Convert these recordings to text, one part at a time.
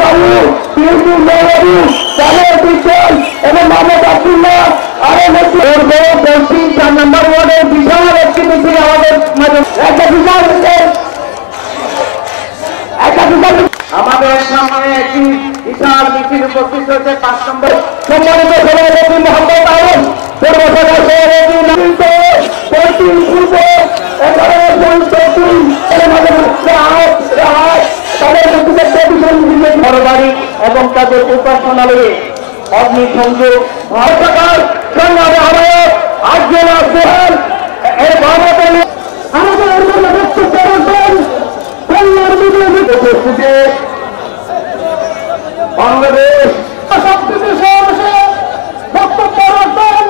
বাবু, বিএনপির মেয়রবাবু, সালেহ বিজ্ঞান এবং মোহাম্মদ আব্দুল্লাহ আরো পশ্চিম 4 নম্বর ওয়ার্ডের বিশাল একটি মিছিল আমাদের একটা বিশাল আমাদের সামনে একটি বিশাল মিছিল উপস্থিত হয়েছে 5 নম্বর সম্মানিত সভাপতি মোহাম্মদ আলম পূর্বসভা সভাপতি পশ্চিম পূর্ব 11 এবং তাদের উপাসনালয়ে অগ্নিসংযোগ সরকার সংগ্রামে আহ্বায়ক আজকেরা সোহেল এর ভারতের উপস্থিতি বাংলাদেশ বক্তব্য রাখবেন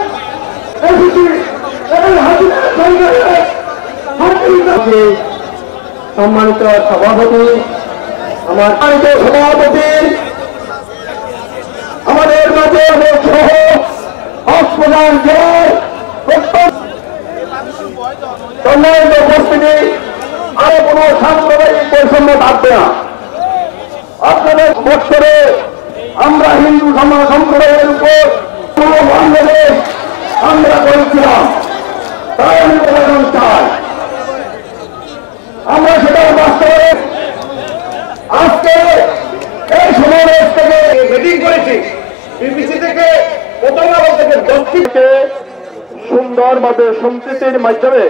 সম্মানিত সভাপতি আমার সভাপতি আমাদের মাঝে সহ হসপিটাল জেলার সম্মানিত উপস্থিতি আরো কোন সাম্প্রদায়িক বৈষম্য থাকবে না। আপনাদের বছরে আমরা হিন্দু সম্প্রদায়ের উপর বাংলাদেশ আমরা করেছিলাম, তাই আমি বলতে চাই আমরা সেটা বাস্তবে আজকে এই সমাবেশ থেকে মিটিং করেছি বিবিসি থেকে প্রথম আলো থেকে দক্ষিণকে সুন্দরভাবে সম্প্রীতির মাধ্যমে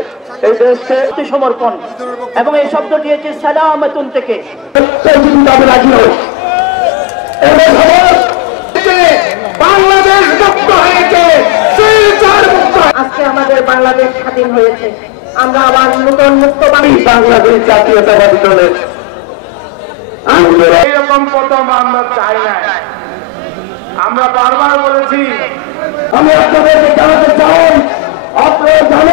এই দেশকে সমর্পণ এবং এই শব্দটি হচ্ছে সালামাতুন থেকে বাংলাদেশ মুক্ত হয়েছে। আজকে আমাদের বাংলাদেশ স্বাধীন হয়েছে, আমরা আবার নতুন মুক্ত বাংলাদেশ জাতীয়তাবাদী দলের এইরকম প্রথম আমরা চাই না। আমরা বারবার বলেছি, আমি আপনাদেরকে জানাতে চাই, আপনারা জানেন